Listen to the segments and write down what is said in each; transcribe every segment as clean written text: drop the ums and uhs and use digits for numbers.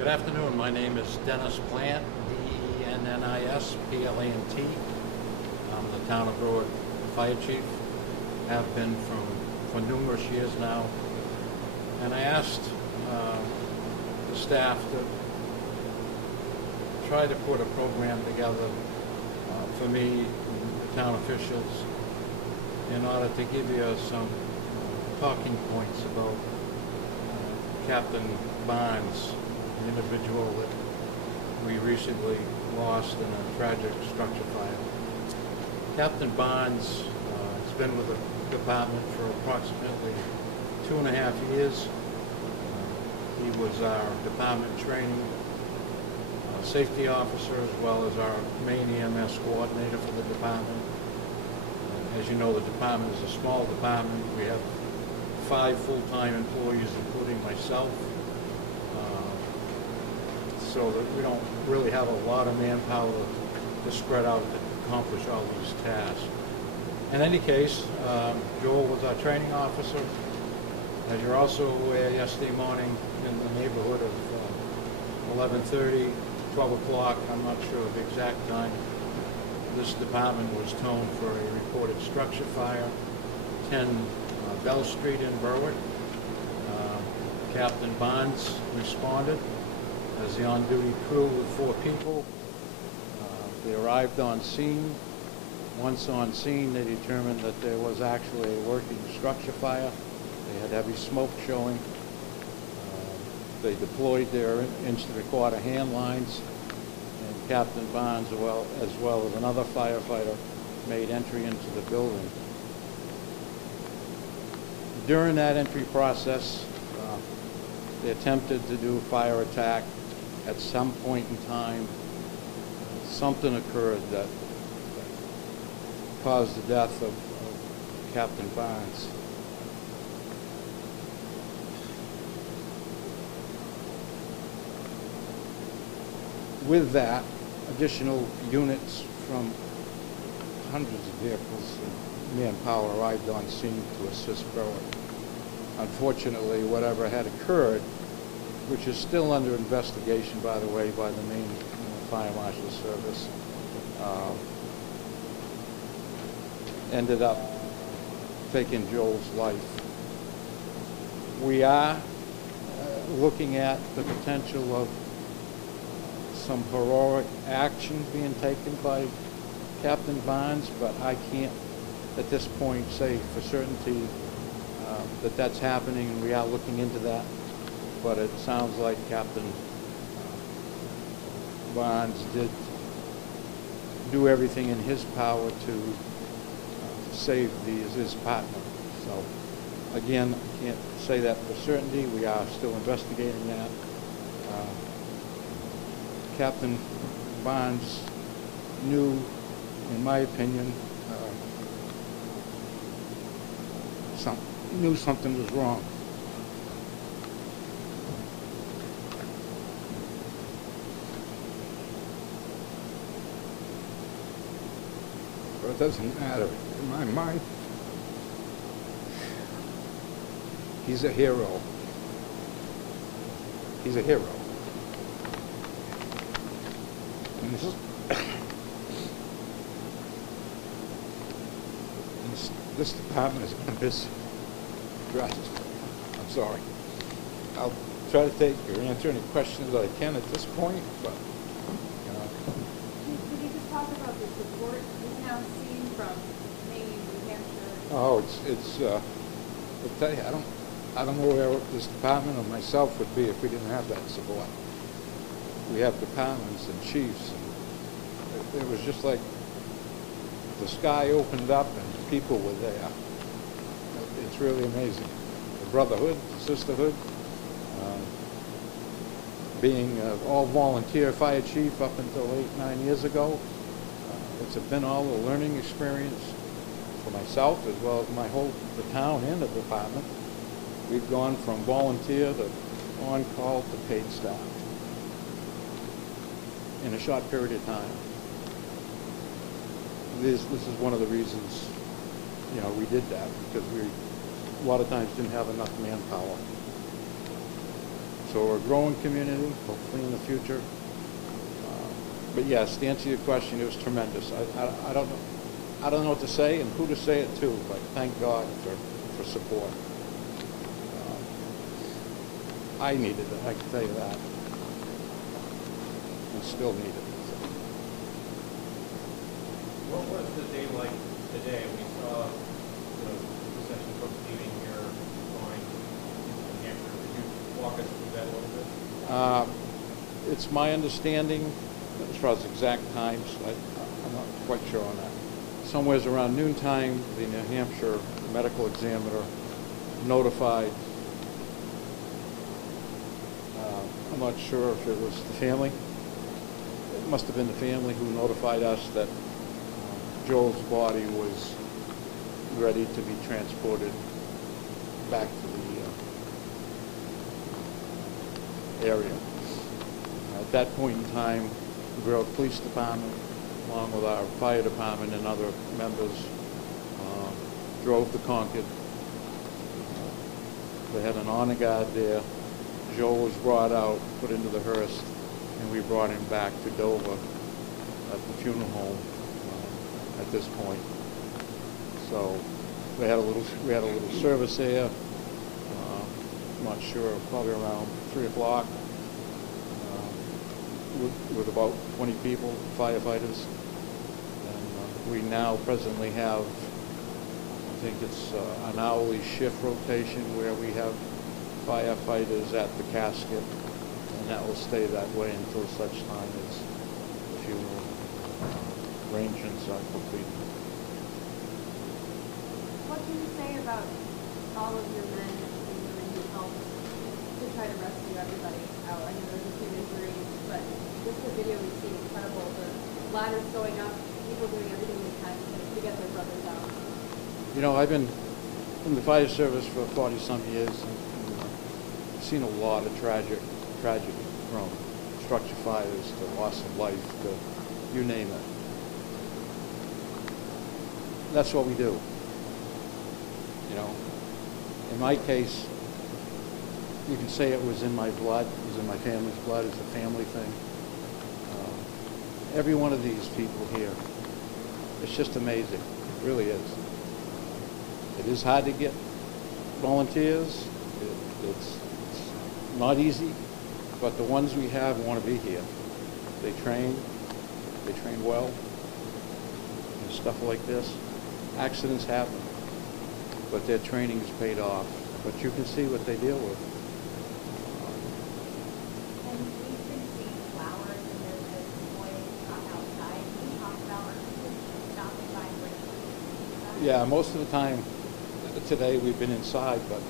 Good afternoon. My name is Dennis Plant, Dennis Plant. I'm the town of Berwick Fire Chief. Have been for numerous years now. And I asked the staff to try to put a program together for me and the town officials in order to give you some talking points about Captain Barnes, the individual that we recently lost in a tragic structure fire. Captain Barnes has been with the department for approximately 2.5 years. He was our department training safety officer as well as our main EMS coordinator for the department. As you know, the department is a small department. We have 5 full-time employees, including myself. So that we don't really have a lot of manpower to spread out to accomplish all these tasks. In any case, Joel was our training officer. As you're also aware, yesterday morning in the neighborhood of 11:30, 12 o'clock, I'm not sure of the exact time, this department was toned for a reported structure fire, 10 Bell Street in Berwick. Captain Barnes responded as the on-duty crew with 4 people. They arrived on scene. Once on scene, they determined that there was actually a working structure fire. They had heavy smoke showing. They deployed their instant recorder hand lines, and Captain Barnes, as well as another firefighter, made entry into the building. During that entry process, they attempted to do a fire attack. At some point in time, something occurred that caused the death of Captain Barnes. With that, additional units from hundreds of vehicles and manpower arrived on scene to assist Berwick. Unfortunately, whatever had occurred, which is still under investigation, by the way, by the Maine Fire Marshal Service, ended up taking Joel's life. We are looking at the potential of some heroic action being taken by Captain Barnes, but I can't at this point say for certainty that that's happening, and we are looking into that. But it sounds like Captain Barnes did do everything in his power to save his partner. So, again, I can't say that for certainty. We are still investigating that. Captain Barnes knew, in my opinion, knew something was wrong. It doesn't matter. In my mind, he's a hero. He's a hero. And this department is going to miss Rogers. I'm sorry. I'll try to take or answer any questions that I can at this point, but Could you just talk about the support we've now seen from Maine, New Hampshire? oh, I'll tell you, I don't know where this department or myself would be if we didn't have that support. We have departments and chiefs, and it was just like the sky opened up and people were there. It's really amazing. The brotherhood, the sisterhood, being an all-volunteer fire chief up until 8-9 years ago, it's been all a learning experience for myself as well as the town and the department. We've gone from volunteer to on-call to paid staff in a short period of time. This is one of the reasons, we did that, because we a lot of times didn't have enough manpower. So we're a growing community, hopefully in the future. But yes, to answer your question, it was tremendous. I don't know what to say and who to say it to, but thank God for support. I needed it, I can tell you that. And still need it. So. What was the day like today? We saw the procession from leaving here going into New Hampshire. Could you walk us through that a little bit? It's my understanding, as far as exact times, I'm not quite sure on that. Somewhere's around noontime, the New Hampshire medical examiner notified, I'm not sure if it was the family. It must have been the family who notified us that Joel's body was ready to be transported back to the area. At that point in time, the Berwick Police Department, along with our fire department and other members, drove the Concord. They had an honor guard there. Joel was brought out, put into the hearse, and we brought him back to Dover at the funeral home at this point. So we had a little service there. I'm not sure, probably around 3 o'clock. With about 20 people, firefighters. And we now presently have, I think it's an hourly shift rotation where we have firefighters at the casket, and that will stay that way until such time as the funeral arrangements are completed. What can you say about all of your men and women who helped to try to rescue everybody out? I know there was a few injuries, but just the video we've seen, incredible. The ladders going up, people doing everything they can to get their brothers out. You know, I've been in the fire service for 40-some years, and seen a lot of tragedy, from structure fires to loss of life to you name it. That's what we do. You know, in my case, you can say it was in my blood, it was in my family's blood, it's a family thing. Every one of these people here, it's just amazing. It really is. It is hard to get volunteers. It's not easy, but the ones we have want to be here. They train well, and stuff like this. Accidents happen, but their training is paid off. But you can see what they deal with. And we've been seeing flowers and there's this boy outside. Can you talk about our people stopping by and bringing? Yeah, most of the time today we've been inside, but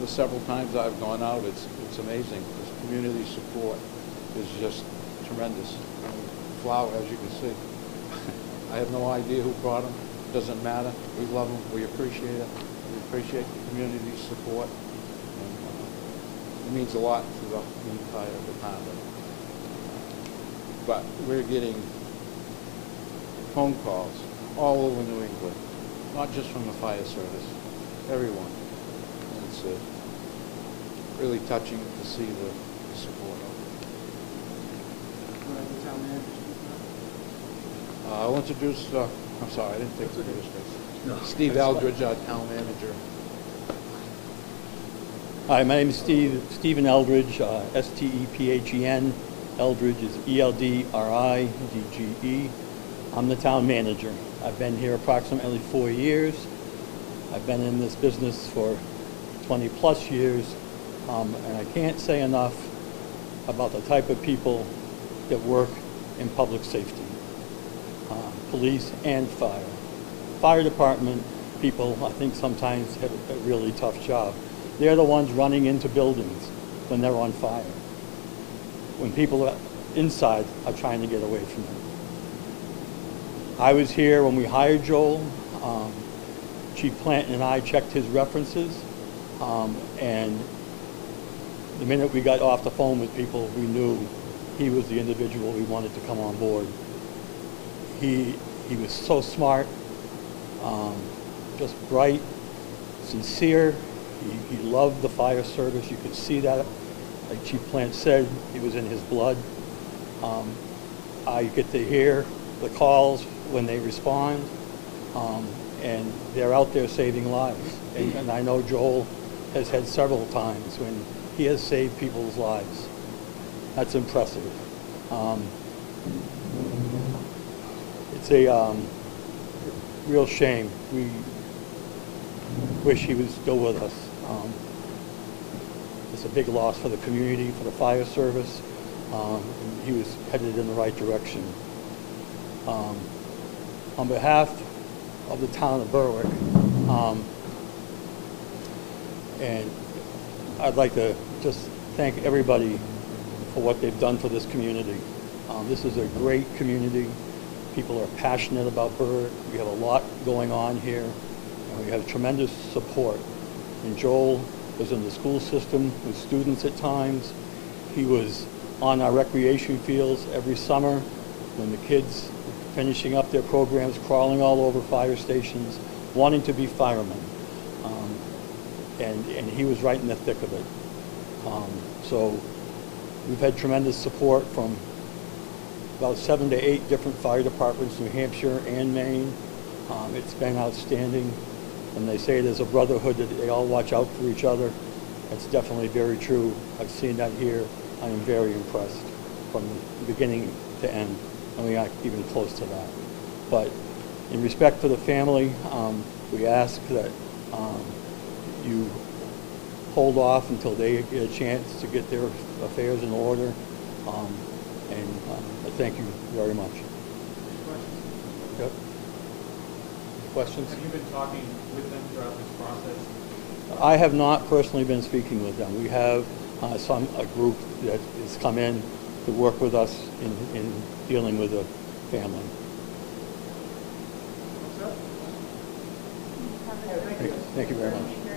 the several times I've gone out, it's amazing. This community support is just tremendous. I mean, flower, as you can see. I have no idea who brought them. Doesn't matter. We love them. We appreciate it. We appreciate the community's support. And, it means a lot to the entire department. But we're getting phone calls all over New England, not just from the fire service, everyone. And it's really touching to see the support of it. I'll introduce, I'm sorry, I didn't take the first place. No. Steve Eldridge, our town manager. Hi, my name is Stephen Eldridge, S-T-E-P-H-E-N. Eldridge is E-L-D-R-I-D-G-E. I'm the town manager. I've been here approximately 4 years. I've been in this business for 20 plus years, and I can't say enough about the type of people that work in public safety, police and fire. Fire department people, I think, sometimes have a really tough job. They're the ones running into buildings when they're on fire, when people inside are trying to get away from them. I was here when we hired Joel. Chief Planton and I checked his references, and the minute we got off the phone with people, we knew he was the individual we wanted to come on board. He was so smart, just bright, sincere. He loved the fire service. You could see that Like Chief Plant said, it was in his blood. I get to hear the calls when they respond, and they're out there saving lives. And I know Joel has had several times when he has saved people's lives. That's impressive. It's a real shame. We wish he was still with us. It's a big loss for the community, for the fire service. And he was headed in the right direction. On behalf of the town of Berwick, and I'd like to just thank everybody for what they've done for this community. This is a great community. People are passionate about Berwick. We have a lot going on here, and we have tremendous support. And Joel was in the school system with students at times. He was on our recreation fields every summer when the kids were finishing up their programs, crawling all over fire stations, wanting to be firemen. And he was right in the thick of it. So we've had tremendous support from about 7 to 8 different fire departments, New Hampshire and Maine. It's been outstanding. And they say there's a brotherhood, that they all watch out for each other. That's definitely very true. I've seen that here. I am very impressed from the beginning to end, and we aren't even close to that. But in respect for the family, we ask that you hold off until they get a chance to get their affairs in order. I thank you very much. Questions? Yep. Questions? Have you been talking with them throughout this process? I have not personally been speaking with them. We have a group that has come in to work with us in dealing with the family. What's up? Have a- Thank you very much.